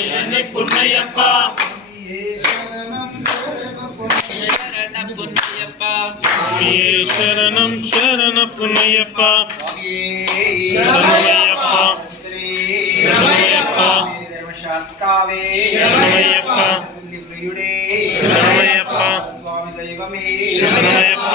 అయ్యని పున్నయ్యప్ప శరణం శరణ పున్నయ్యప్ప శరణమయ్యప్ప శరణమయ్యప్ప ధర్మశాస్త్రావే శరణమయ్యప్ప ప్రియుడే శరణమయ్యప్ప స్వామి దైవమే శరణమయ్యప్ప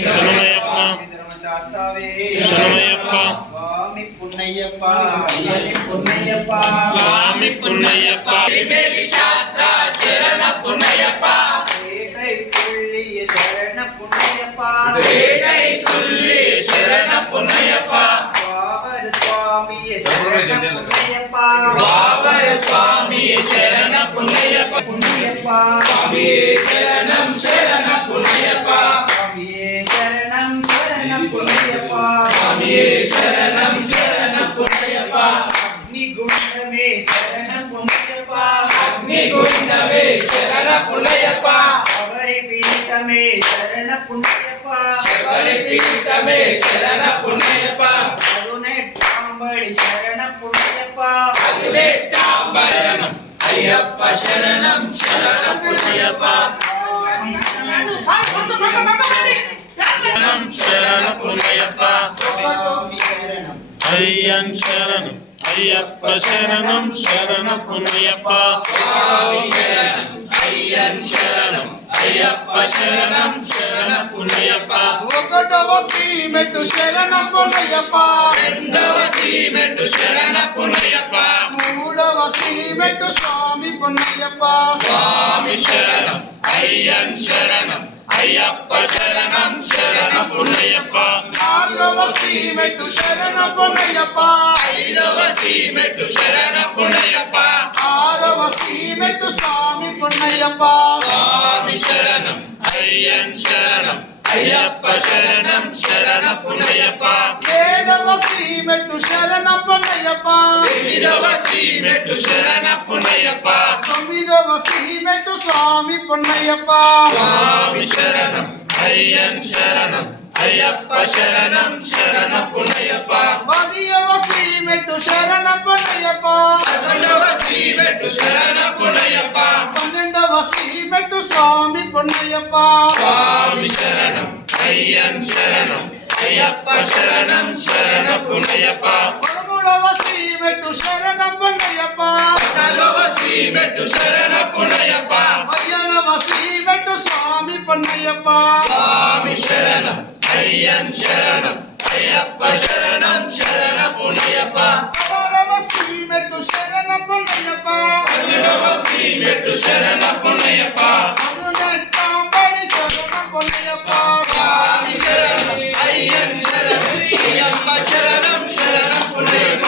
శరణమయ్యప్ప ధర్మశాస్త్రావే శరణమయ్యప్ప స్వామి పున్నయ్యప్ప అయ్యని పున్నయ్యప్ప స్వామి పున్నయ్యప్ప మేలి శాస్త్ర శరణ పున్నయ్యప్ప వేటై తుల్లి శరణ పున్నయ్యప్ప వేటై తుల్లి శరణ పున్నయ్యప్ప వావర స్వామి శరణ పున్నయ్యప్ప వావర స్వామి శరణ పున్నయ్యప్ప పున్నయ్యప్ప స్వామి శరణం శరణ పున్నయ్యప్ప స్వామి శరణం శరణ పున్నయ్యప్ప స్వామి శరణం శరణ పున్నయ్యప్ప అగ్నిగుండమే శరణ పున్నయ్యప్ప అగ్నిగుండమే శరణ పున్నయ్యప్ప శబరి పీఠమే శరణ పున్నయ్యప్ప శబరి పీఠమే శరణ పున్నయ్యప్ప అదునెట్టాంబడి శరణ పున్నయ్యప్ప అదునెట్టాంబడి అయ్యప్ప శరణం శరణ పున్నయ్యప్ప శరణం శరణ పున్నయ్యప్ప అయ్యన్ శరణం అయ్యప్ప శరణం శరణ పున్నయ్యప్ప స్వామి శరణం అయ్యన్ శరణం అయ్యప్ప శరణం శరణ పున్నయ్యప్ప ఒకటవ శ్రీమెట్టు శరణ పున్నయ్యప్ప రెండవ శ్రీమెట్టు శరణ పున్నయ్యప్ప మూడవ శ్రీమెట్టు స్వామి పున్నయ్యప్ప స్వామి శరణం అయ్యన్ శరణం అయ్యప్ప శరణం శరణ పున్నయ్యప్ప నాలుగవ శ్రీమెట్టు శరణ పున్నయ్యప్ప ఐదవ శ్రీమెట్టు శరణ పున్నయ్యప్ప ఆరవ శ్రీమెట్టు స్వామి పున్నయ్యప్ప స్వామి శరణం అయ్యన్ శరణం అయ్యప్ప శరణం శరణ పున్నయ్యప్ప ఏడవ శ్రీమెట్టు శరణ పున్నయ్యప్ప ఎనిమిదవ శ్రీమెట్టు శరణ పున్నయ్యప్ప తొమ్మిదవ శ్రీమెట్టు స్వామి పున్నయ్యప్ప స్వామి శరణం అయ్యన్ శరణం అయ్యప్ప శరణం శరణ పున్నయ్యప్ప పదియవ శ్రీమెట్టు శరణ పున్నయ్యప్ప పదకొండవ శ్రీమెట్టు శరణ పున్నయ్యప్ప పన్నెండవ శ్రీమెట్టు స్వామి పున్నయ్యప్ప స్వామి శరణం అయ్యన్ శరణం అయ్యప్ప శరణం శరణ పున్నయ్యప్ప పదమూడవ శ్రీమెట్టు శరణ పున్నయ్యప్ప పద్నాలుగవ శ్రీమెట్టు శరణ పున్నయ్యప్ప పదిహేనవ శ్రీమెట్టు స్వామి పున్నయ్యప్ప స్వామి శరణం అయ్యన్ శరణం అయ్యప్ప శరణం శరణ పున్నయ్యప్ప పదహారవ శ్రీమెట్టు శరణ పున్నయ్యప్ప పన్నెండవ శ్రీమెట్టు శరణ పున్నయ్యప్ప పదునెట్టాంబడి శరణ పున్నయ్యప్ప స్వామి శరణం అయ్యన్ శరణం అయ్యప్ప శరణం శరణ పున్నయ్యప్ప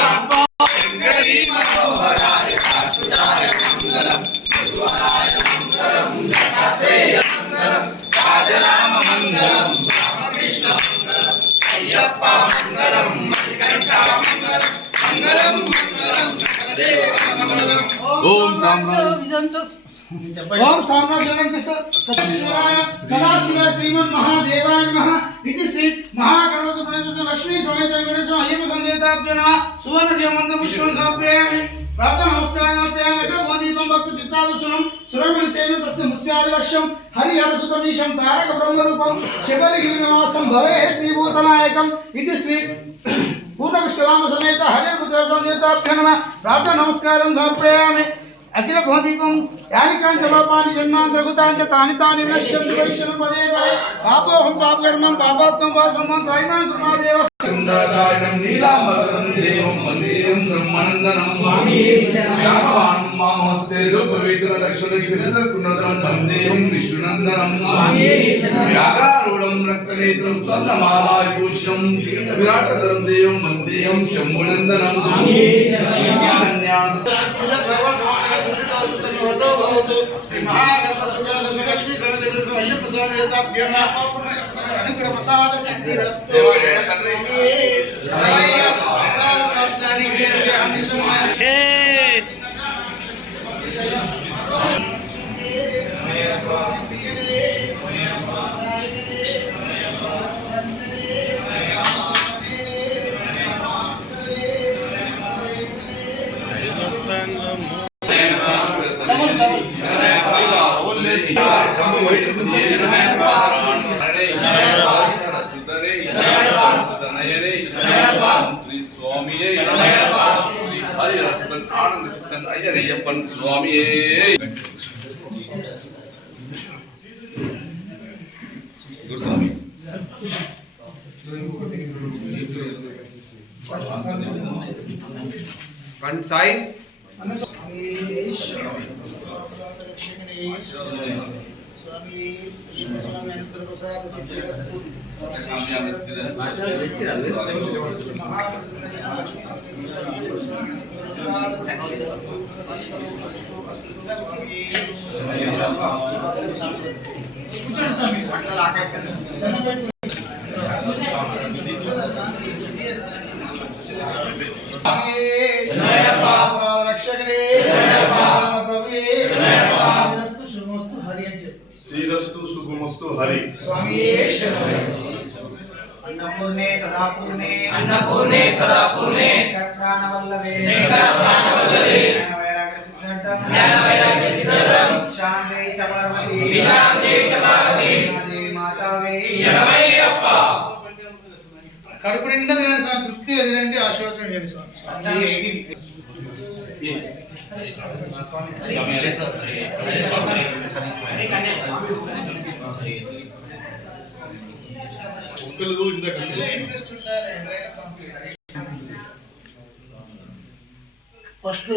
శంకరీ మనోహరాయ శాశ్వతాయ మంగళం గురువరాయ మంగళం దత్తాత్రేయ మంగళం రాజరామ మంగళం రామకృష్ణ మంగళం అయ్యప్ప మంగళం మణికంఠ మంగళం మంగళం మంగళం దేవ మంగళం ఓం సామ్రాజ్యం సదాశివాయ సదాశివ శ్రీమన్ మహాదేవాయ నమః ఇది శ్రీ మహాగణపతి ప్రణేత లక్ష్మీ సమేత వెంకటేశ్వర అయ్యప్ప సందేతాభ్యో నమః సువర్ణ దేవ మంత్ర పుష్పం సమర్పయామి ప్రార్థన నమస్కారం సమర్పయామి భగవదీపం భక్త చిత్తాభూషణం సురమణి సేవ తస్య ముస్యాది లక్ష్యం హరిహర సుతమీశం తారక బ్రహ్మరూపం శబరిగిరి నివాసం భవే శ్రీభూతనాయకం ఇది శ్రీ పూర్ణపుష్కరామ సమేత హరిహర సందేతాభ్యో నమః ప్రార్థన నమస్కారం సమర్పయామి అఖిల భౌతికం యాని కాంచ పాపాని జన్మాంతర్గతాంచ తాని తాని నశ్యంతి వైష్ణవం పదే పదే పాపోహం పాపకర్మం పాపాత్మం పాపకర్మం త్రైమాం కృపాదేవ చంద్రదాయనం నీలాంబరం దేవం వందేయం బ్రహ్మానందనం స్వామి శాపాన్ మామస్తే రూపవేదన లక్ష్మణ శిరసకునదం వందేయం విష్ణునందనం స్వామి వ్యాఘ్రారూఢం రక్తనేత్రం స్వర్ణమాలాయుషం విరాటధరం దేవం వందేయం శంభునందనం స్వామి శ్రీ మహాగణపతి లక్ష్మీ సమేత అయ్యప్ప స్వామి దేవతాభ్యో నమః అనుగ్రహ ప్రసాద సిద్ధిరస్తు Thank you. అయ్యప్పన్ స్వామి గురుస్వామి సాయి శ్రీరస్తు శుభమస్తు హరి స్వామి అన్నపూర్ణే సదాపూర్ణే అన్నపూర్ణే సదాపూర్ణే ప్రాణవల్లవే జ్ఞాన వైరాగ్య సిద్ధార్థం శాంతే చ పార్వతీ శాంతే చ పార్వతీ దేవి మాతావే శరణమయ్యప్ప. కడుపు నిండా తినండి స్వామి, తృప్తిగా తినండి, ఆశీర్వచనం చేయండి స్వామి. ఫస్ట్